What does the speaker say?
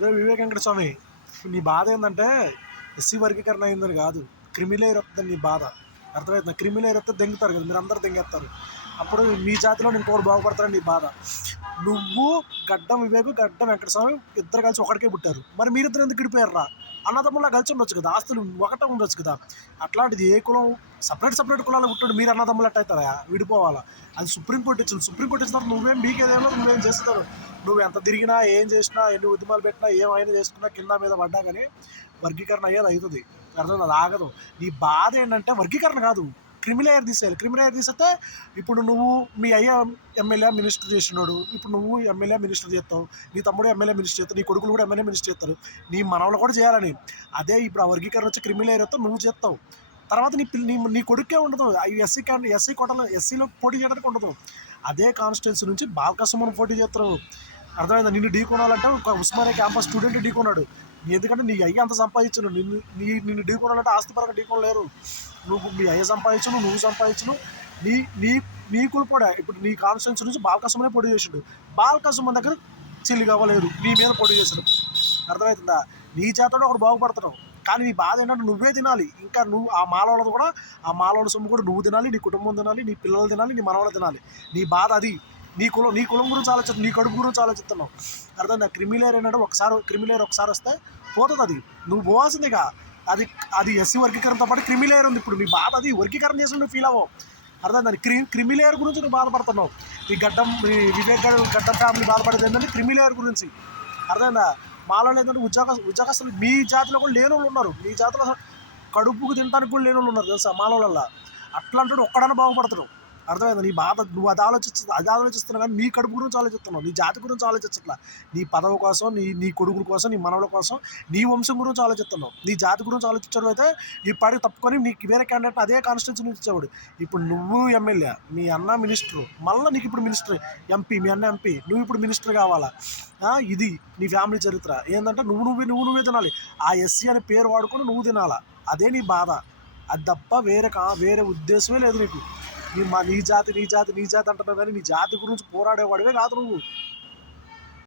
రే వివేక్ వెంకట స్వామి, నీ బాధ ఏంటంటే ఎస్సీ వర్గీకరణ అయిందని కాదు, క్రిమిలేయర్ వస్తుంది నీ బాధ. అర్థమవుతుంది? క్రిమిలేయర్ వస్తే దెంగుతారు కదా, మీరు అందరూ దెంగేస్తారు. అప్పుడు మీ జాతిలో ఇంకోటి బాగుపడతారని నీ బాధ. నువ్వు గడ్డం వివేక్, గడ్డం వెంకటస్వామి ఇద్దరు కలిసి ఒకటికే పుట్టారు. మరి మీరిద్దరు ఎందుకు విడిపోయారా? అన్నదమ్ములా కలిసి ఉండొచ్చు కదా, ఆస్తులు ఒకటే ఉండొచ్చు కదా. అట్లాంటిది ఏ కులం సపరేట్ కులాలు పుట్టాడు, మీరు అన్నదమ్ములు ఎట్టయితారా? విడిపోవాలా? అది సుప్రీంకోర్టు ఇచ్చింది. సుప్రీంకోర్టు ఇచ్చిన తర్వాత నువ్వేం మీకేదేమో నువ్వేం చేస్తారు. నువ్వు ఎంత తిరిగినా, ఏం చేసినా, ఎన్ని ఉద్యమాలు పెట్టినా, ఏమైనా చేసుకున్నా, కింద మీద పడ్డా కానీ వర్గీకరణ అయ్యేది అవుతుంది. అర్థం? అది ఆగదు. నీ బాధ ఏంటంటే వర్గీకరణ కాదు, క్రిమిలేయర్ తీసేయాలి. క్రిమిలేయర్ తీసేస్తే ఇప్పుడు నువ్వు మీ అయ్య ఎమ్మెల్యే మినిస్టర్ చేసినాడు, ఇప్పుడు నువ్వు ఎమ్మెల్యే మినిస్టర్ చేస్తావు, నీ తమ్ముడు ఎమ్మెల్యే మినిస్టర్ చేస్తావు, నీ కొడుకులు కూడా ఎమ్మెల్యే మినిస్టర్ చేస్తారు, నీ మనవలు కూడా చేయాలని. అదే ఇప్పుడు ఆ వర్గీకరణ వచ్చి క్రిమిలేయర్ అయితే నువ్వు చేస్తావు. తర్వాత నీ కొడుకే ఉండదు. ఎస్సీ కోటలో ఎస్సీలో పోటీ చేయడానికి ఉండదు. అదే కాన్స్టిట్యున్సీ నుంచి బాలకృష్ణ పోటీ చేస్తారు. అర్థమైందా? నిన్ను ఢీకొనాలంటే ఒక ఉస్మానియా క్యాంపస్ స్టూడెంట్ ఢీకొన్నాడు. ఎందుకంటే నీ అయ్య అంత సంపాదించను, నిన్ను ఢీకొనాలంటే ఆస్తిపరంగా ఢీకొనలేరు. నువ్వు మీ అయ్య సంపాదించను, నువ్వు సంపాదించను, నీ నీ నీ కులపోడా. ఇప్పుడు నీ కాన్స్టిట్యున్సీ నుంచి బాలకృష్ణనే పోటీ చేసిండు. బాలకృష్ణ దగ్గర చిల్లి కావలేదు, నీ మీద పోటీ చేసాడు. అర్థమవుతుందా? నీ చేతలో ఒకడు బాగుపడుతున్నావు. కానీ నీ బాధ ఏంటంటే నువ్వే తినాలి. ఇంకా నువ్వు ఆ మాలవాళ్ళది కూడా, ఆ మాలవాళ్ళ సొమ్ము కూడా నువ్వు తినాలి, నీ కుటుంబం తినాలి, నీ పిల్లలు తినాలి, నీ మనవాళ్ళు తినాలి. నీ బాధ అది. నీ కులం గురించి ఆలోచిస్తున్నావు, నీ కడుపు గురించి ఆలోచిస్తున్నావు. అర్థం? క్రిమిలేయర్ ఏంటంటే క్రిమిలేయర్ ఒకసారి వస్తే పోతుంది. అది నువ్వు పోవాల్సిందిగా. అది ఎస్సీ వర్గీకరణతో పాటు క్రిమిలేయర్ ఉంది. ఇప్పుడు నీ బాధ అది. వర్గీకరణ చేసి నువ్వు ఫీల్ అవ్వవు. అర్థం? దాన్ని క్రిమిలేయర్ గురించి నువ్వు బాధపడుతున్నావు. ఈ వివేక్ గడ్డం ఫ్యామిలీ బాధపడేది ఏంటంటే క్రిమిలేయర్ గురించి. అర్థమైందా? మాలో ఏంటంటే ఉద్యోగస్తులు మీ జాతిలో కూడా లేని వాళ్ళు ఉన్నారు. మీ జాతిలో కడుపుకు తినడానికి కూడా లేని వాళ్ళు ఉన్నారు తెలుసా మాలోళ్ళ. అట్లాంటి ఒక్కడన్నా బాగుపడతాడు. అర్థమైందా? నీ బాధ నువ్వు అది ఆలోచిస్తున్నావు, కానీ నీ కడుపు గురించి ఆలోచిస్తున్నావు, నీ జాతి గురించి ఆలోచించట్లా. నీ పదవి కోసం, నీ కొడుకుల కోసం, నీ మనవల కోసం, నీ వంశం గురించి ఆలోచిస్తున్నావు. నీ జాతి గురించి ఆలోచించడం అయితే ఈ పాటికి తప్పుకొని నీకు వేరే క్యాండిడేట్ అదే కాన్స్టిట్యూన్సీ నుంచి ఇచ్చేవాడు. ఇప్పుడు నువ్వు ఎమ్మెల్యే, మీ అన్న మినిస్టరు, మళ్ళీ నీకు ఇప్పుడు మినిస్టర్, ఎంపీ, మీ అన్న ఎంపీ, నువ్వు ఇప్పుడు మినిస్టర్ కావాలా? ఇది నీ ఫ్యామిలీ చరిత్ర. ఏంటంటే నువ్వే తినాలి. ఆ ఎస్సీ అనే పేరు వాడుకొని నువ్వు తినాలా. అదే నీ బాధ. అది తప్ప వేరే ఉద్దేశమే లేదు నీకు. నీ జాతి అంటున్నావు, కానీ నీ జాతి గురించి పోరాడేవాడివే కాదు నువ్వు.